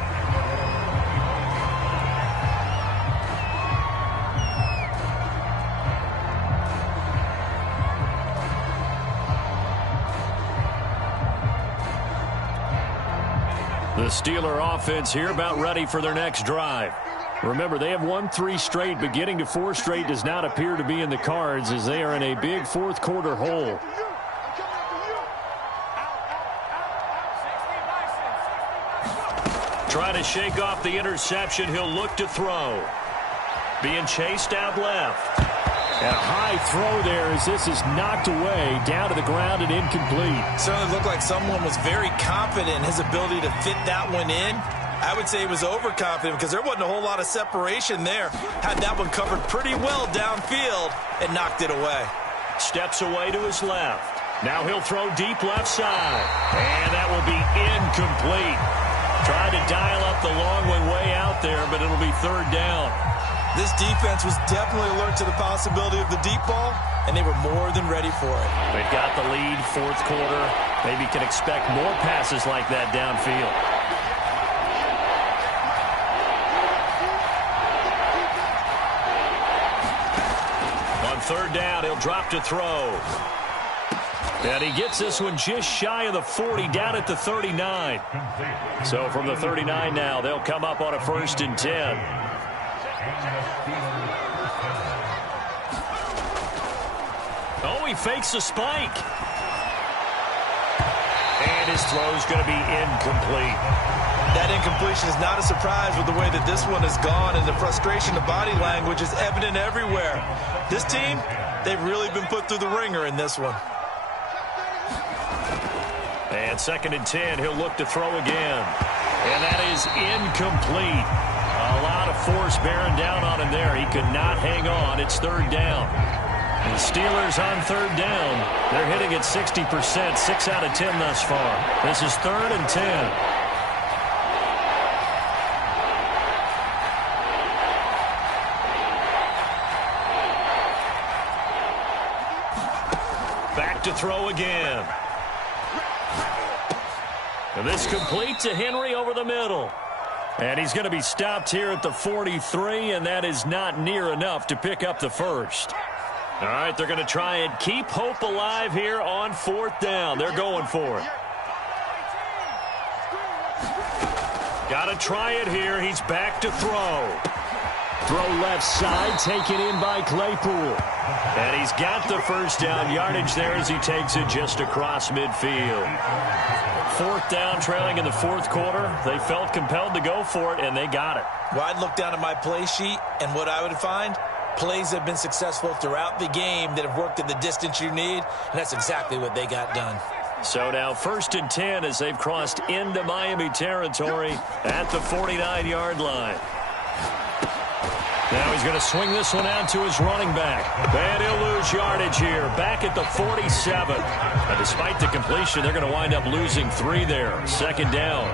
The Steeler offense here about ready for their next drive. Remember, they have won 3 straight, but getting to 4 straight does not appear to be in the cards as they are in a big 4th quarter hole. Trying to shake off the interception. He'll look to throw. Being chased out left. And a high throw there as this is knocked away, down to the ground and incomplete. Certainly looked like someone was very confident in his ability to fit that one in. I would say he was overconfident because there wasn't a whole lot of separation there. Had that one covered pretty well downfield and knocked it away. Steps away to his left. Now he'll throw deep left side. And that will be incomplete. Tried to dial up the long one way out there, but it'll be 3rd down. This defense was definitely alert to the possibility of the deep ball, and they were more than ready for it. They've got the lead, 4th quarter. Maybe can expect more passes like that downfield. On 3rd down, he'll drop to throw. And he gets this one just shy of the 40, down at the 39. So from the 39 now, they'll come up on a 1st and 10. Oh, he fakes a spike. And his throw's going to be incomplete. That incompletion is not a surprise with the way that this one has gone, and the frustration, the body language is evident everywhere. This team, they've really been put through the ringer in this one. And 2nd and 10, he'll look to throw again. And that is incomplete. A lot of force bearing down on him there. He could not hang on. It's third down. The Steelers on third down. They're hitting at 60%, 6 out of 10 thus far. This is 3rd and 10. Back to throw again. And this complete to Henry over the middle. And he's going to be stopped here at the 43, and that is not near enough to pick up the first. All right, they're going to try and keep hope alive here on 4th down. They're going for it. Got to try it here. He's back to throw. Throw left side, taken in by Claypool. And he's got the first down yardage there as he takes it just across midfield. 4th down, trailing in the 4th quarter. They felt compelled to go for it, and they got it. Well, I'd look down at my play sheet, and what I would find, plays have been successful throughout the game that have worked at the distance you need, and that's exactly what they got done. So now 1st and 10 as they've crossed into Miami territory at the 49-yard line. Now he's going to swing this one out to his running back. And he'll lose yardage here, back at the 47. And despite the completion, they're going to wind up losing 3 there. 2nd down.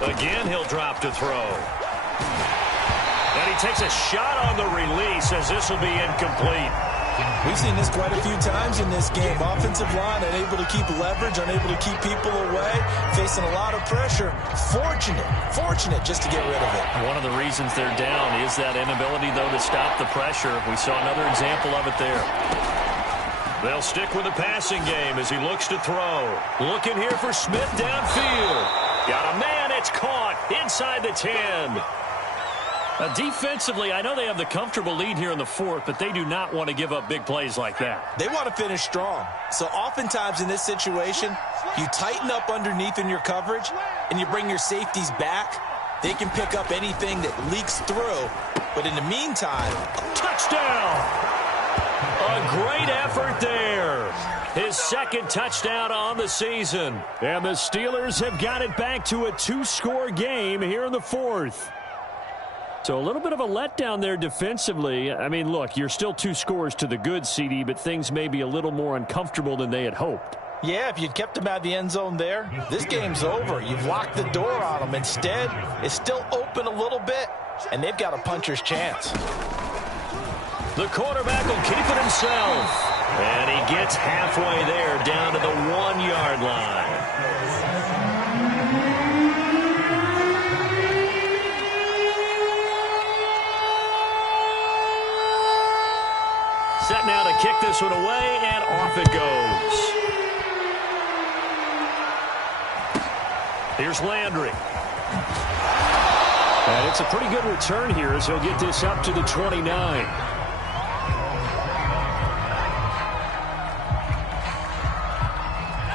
Again, he'll drop to throw. And he takes a shot on the release as this will be incomplete. We've seen this quite a few times in this game. Offensive line unable to keep leverage, unable to keep people away, facing a lot of pressure. Fortunate just to get rid of it. One of the reasons they're down is that inability, though, to stop the pressure. We saw another example of it there. They'll stick with the passing game as he looks to throw. Looking here for Smith downfield. Got a man, it's caught inside the 10. Defensively, I know they have the comfortable lead here in the 4th, but they do not want to give up big plays like that. They want to finish strong. So oftentimes in this situation, you tighten up underneath in your coverage, and you bring your safeties back. They can pick up anything that leaks through. But in the meantime, touchdown! A great effort there. His 2nd touchdown on the season. And the Steelers have got it back to a 2-score game here in the 4th. So a little bit of a letdown there defensively. I mean, look, you're still 2 scores to the good, CD, but things may be a little more uncomfortable than they had hoped. Yeah, if you'd kept them out of the end zone there, this game's over. You've locked the door on them. Instead, it's still open a little bit, and they've got a puncher's chance. The quarterback will keep it himself. And he gets halfway there, down to the 1-yard line. Set now to kick this one away, and off it goes. Here's Landry. And it's a pretty good return here as he'll get this up to the 29.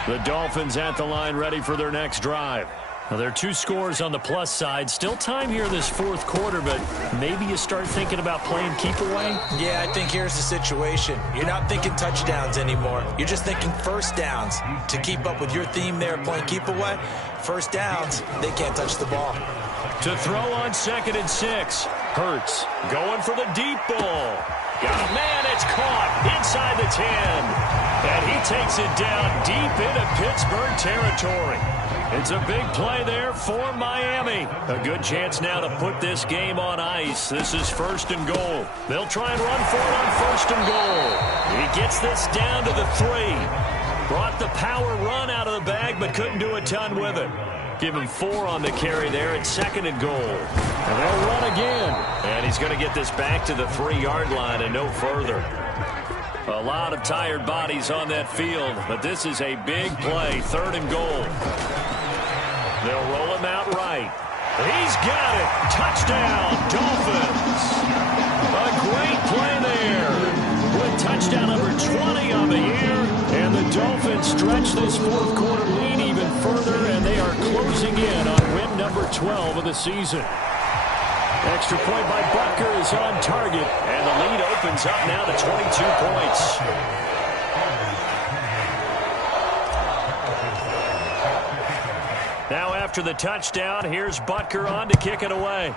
The Dolphins at the line ready for their next drive. Now, there are 2 scores on the plus side. Still time here in this 4th quarter, but maybe you start thinking about playing keep away? Yeah, I think here's the situation. You're not thinking touchdowns anymore. You're just thinking first downs. To keep up with your theme there, playing keep away, first downs, they can't touch the ball. To throw on 2nd and 6. Hurts going for the deep ball. Got a man, it's caught inside the 10. And he takes it down deep into Pittsburgh territory. It's a big play there for Miami. A good chance now to put this game on ice. This is 1st and goal. They'll try and run for it on 1st and goal. He gets this down to the 3. Brought the power run out of the bag, but couldn't do a ton with it. Give him 4 on the carry there at 2nd and goal. And they'll run again. And he's going to get this back to the 3-yard line and no further. A lot of tired bodies on that field, but this is a big play. 3rd and goal. They'll roll him out right. He's got it. Touchdown, Dolphins. A great play there. With touchdown number 20 on the year. And the Dolphins stretch this 4th quarter lead even further, and they are closing in on win number 12 of the season. Extra point by Butker is on target, and the lead opens up now to 22 points. Now after the touchdown, here's Butker on to kick it away.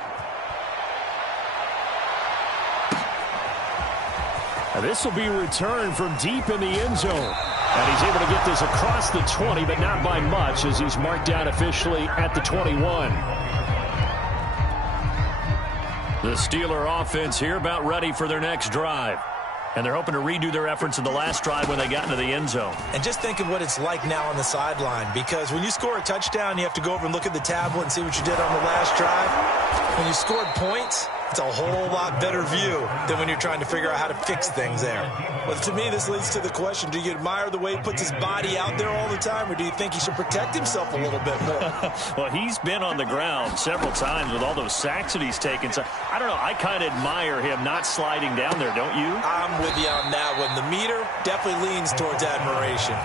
Now this will be returned from deep in the end zone. And he's able to get this across the 20, but not by much as he's marked down officially at the 21. The Steeler offense here about ready for their next drive. And they're hoping to redo their efforts in the last drive when they got into the end zone. And just think of what it's like now on the sideline, because when you score a touchdown, you have to go over and look at the tablet and see what you did on the last drive. When you scored points, it's a whole lot better view than when you're trying to figure out how to fix things there. But to me, this leads to the question, do you admire the way he puts his body out there all the time, or do you think he should protect himself a little bit more? Well, he's been on the ground several times with all those sacks that he's taken. So, I don't know, I kind of admire him not sliding down there, don't you? I'm with you on that one. The meter definitely leans towards admiration.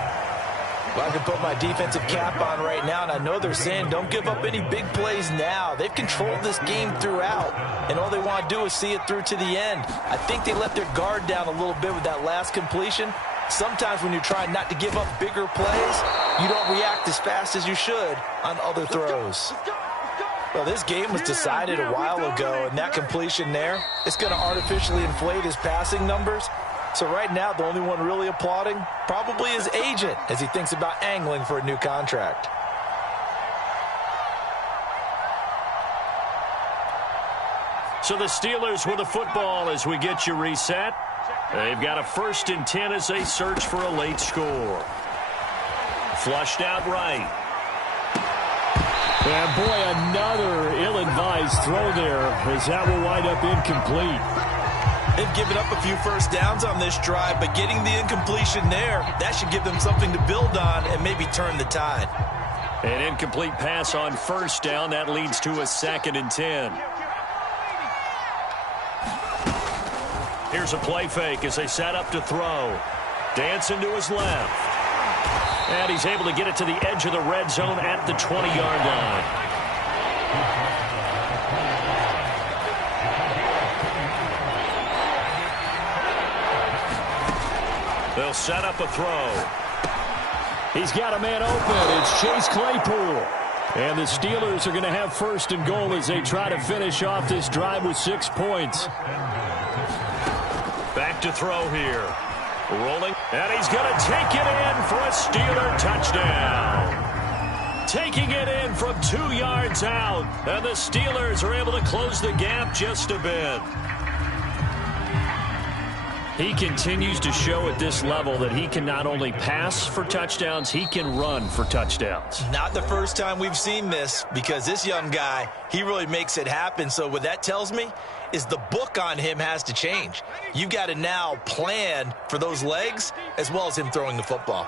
Well, I can put my defensive cap on right now, and I know they're saying don't give up any big plays now. They've controlled this game throughout, and all they want to do is see it through to the end. I think they let their guard down a little bit with that last completion. Sometimes when you're trying not to give up bigger plays, you don't react as fast as you should on other throws. Well, this game was decided a while ago, and that completion there, it's going to artificially inflate his passing numbers. So right now, the only one really applauding probably his agent as he thinks about angling for a new contract. So the Steelers with the football as we get you reset. They've got a 1st and 10 as they search for a late score. Flushed out right. And boy, another ill-advised throw there as that will wind up incomplete. They've given up a few first downs on this drive, but getting the incompletion there, that should give them something to build on and maybe turn the tide. An incomplete pass on 1st down. That leads to a 2nd and 10. Here's a play fake as they set up to throw. Dancing to his left. And he's able to get it to the edge of the red zone at the 20-yard line. They'll set up a throw. He's got a man open. It's Chase Claypool. And the Steelers are going to have 1st and goal as they try to finish off this drive with 6 points. Back to throw here. Rolling. And he's going to take it in for a Steeler touchdown. Taking it in from 2 yards out. And the Steelers are able to close the gap just a bit. He continues to show at this level that he can not only pass for touchdowns, he can run for touchdowns. Not the first time we've seen this, because this young guy, he really makes it happen. So what that tells me is the book on him has to change. You got to now plan for those legs as well as him throwing the football.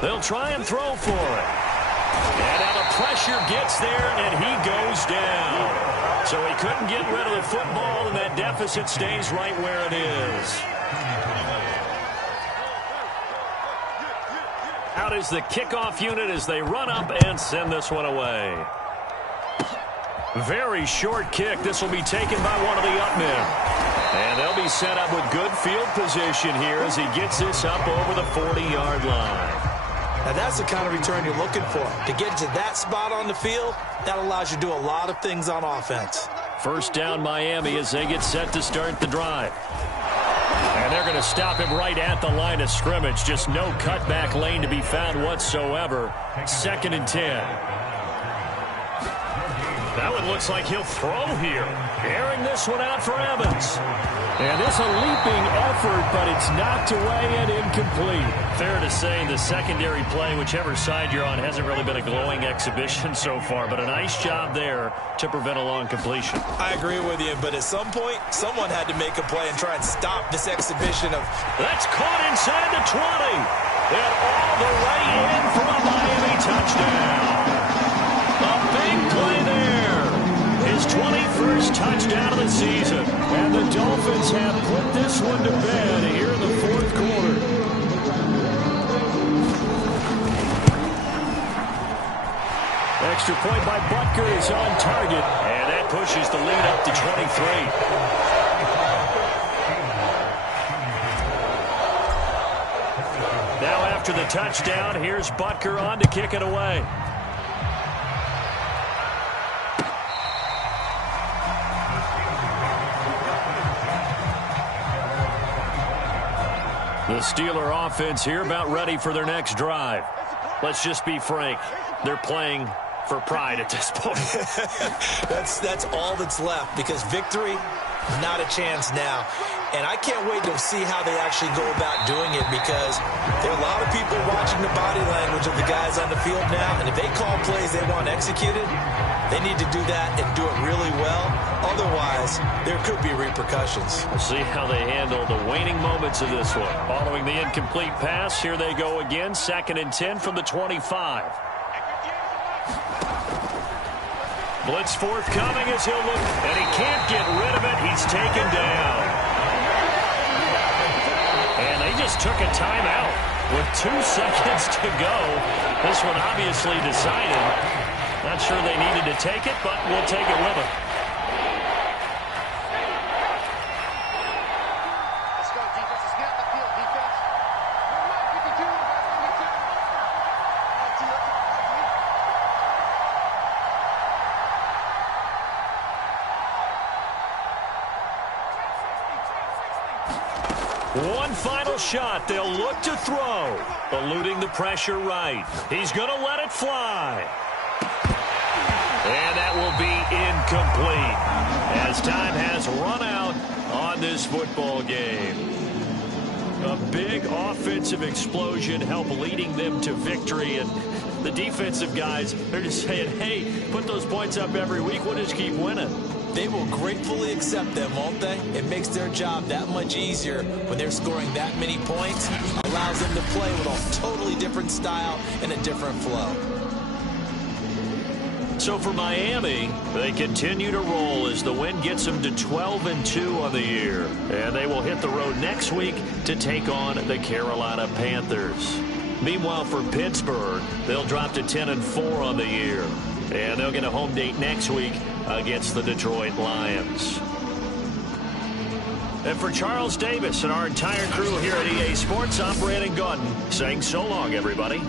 They'll try and throw for it. And now the pressure gets there, and he goes down. So he couldn't get rid of the football, and that deficit stays right where it is. Out is the kickoff unit as they run up and send this one away. Very short kick. This will be taken by one of the up men. And they'll be set up with good field position here as he gets this up over the 40-yard line. Now that's the kind of return you're looking for. To get to that spot on the field, that allows you to do a lot of things on offense. 1st down Miami as they get set to start the drive. And they're going to stop him right at the line of scrimmage. Just no cutback lane to be found whatsoever. 2nd and 10. That one looks like he'll throw here. Airing this one out for Evans. And this a leaping effort, but it's knocked away and incomplete. Fair to say the secondary play, whichever side you're on, hasn't really been a glowing exhibition so far, but a nice job there to prevent a long completion. I agree with you, but at some point, someone had to make a play and try and stop this exhibition of... That's caught inside the 20. And all the way in for a Miami touchdown. A big play there. His 21st touchdown of the season. And the Dolphins have put this one to bed here in the 4th quarter. Extra point by Butker is on target, and that pushes the lead up to 23. Now after the touchdown, here's Butker on to kick it away. The Steeler offense here about ready for their next drive. Let's just be frank. They're playing for pride at this point. That's all that's left, because victory, not a chance now. And I can't wait to see how they actually go about doing it, because there are a lot of people watching the body language of the guys on the field now, and if they call plays they want executed, they need to do that and do it really well. Otherwise, there could be repercussions. We'll see how they handle the waning moments of this one. Following the incomplete pass, here they go again. 2nd and 10 from the 25. Blitz forthcoming as he'll look, and he can't get rid of it. He's taken down. And they just took a timeout with 2 seconds to go. This one obviously decided. Not sure they needed to take it, but we'll take it with them. Let's go, defense. Let's get out the field, defense. One final shot. They'll look to throw. Eluding the pressure right. He's going to let it fly. And that will be incomplete as time has run out on this football game. A big offensive explosion helped leading them to victory, and the defensive guys, they're just saying, hey, put those points up every week, we'll just keep winning. They will gratefully accept them, won't they? It makes their job that much easier when they're scoring that many points. Allows them to play with a totally different style and a different flow. So for Miami, they continue to roll as the win gets them to 12-2 on the year. And they will hit the road next week to take on the Carolina Panthers. Meanwhile, for Pittsburgh, they'll drop to 10-4 on the year. And they'll get a home date next week against the Detroit Lions. And for Charles Davis and our entire crew here at EA Sports, I'm Brandon Gaudin saying so long, everybody.